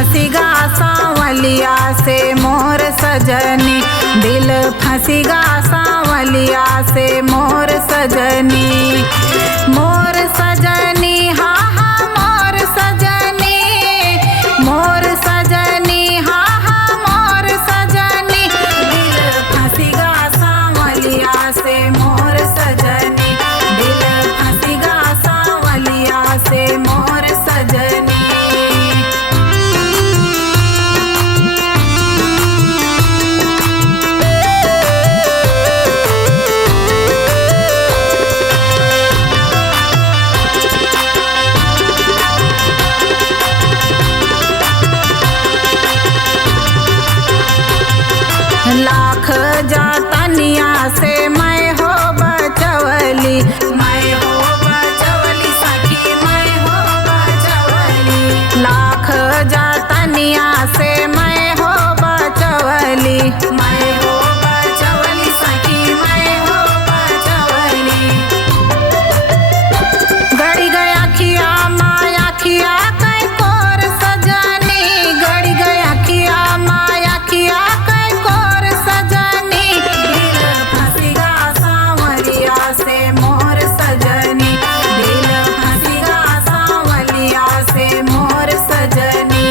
फंसीगा सांवलिया से मोर सजनी, दिल फंसीगा सांवलिया से मोर सजनी। मोर सजनी हा हा मोर सजनी, मोर सजनी हा हा मोर सजनी, दिल फंसीगा सांवलिया से मोर सजनी, दिल फंसीगा सांवलिया से मोर सजनी। लाख जातनिया से मैं हो बचवली, मैं हो बचवली सखी मैं हो बचवली। लाख जातनिया से मैं हो बचवली, मैं हो बचवली सखी मैं हो बचवली। गड़ी गया खिया माया खिया कै कोर सजनी, गड़ी गया खिया माया खिया से मोर सजनी, दिल फंसीगा सांवलिया से मोर सजनी।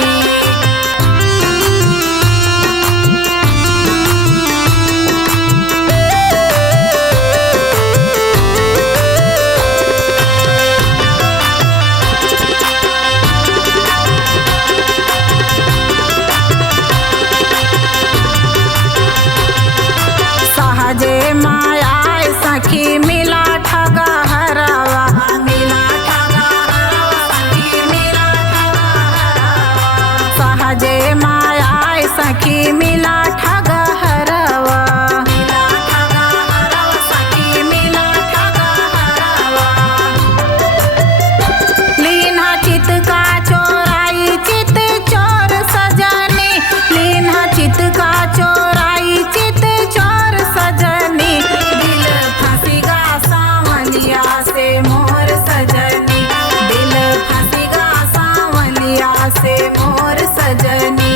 सहजे माया सखी मिला ठगा हरावा, मिला ठगा हरावा सखी मिला ठगा हरावा। सहजे माया सखी मिला ठगा हरावा, मिला ठगा हरावा सखी मिला ठगा हरावा। लीना चित का चोराई चित चोर सजनी, लीना चित का चोराई चित चोर सजनी, दिल फंसीगा सांवलिया से मोर सजनी, दिल फंसीगा सांवलिया से मोर सजनी।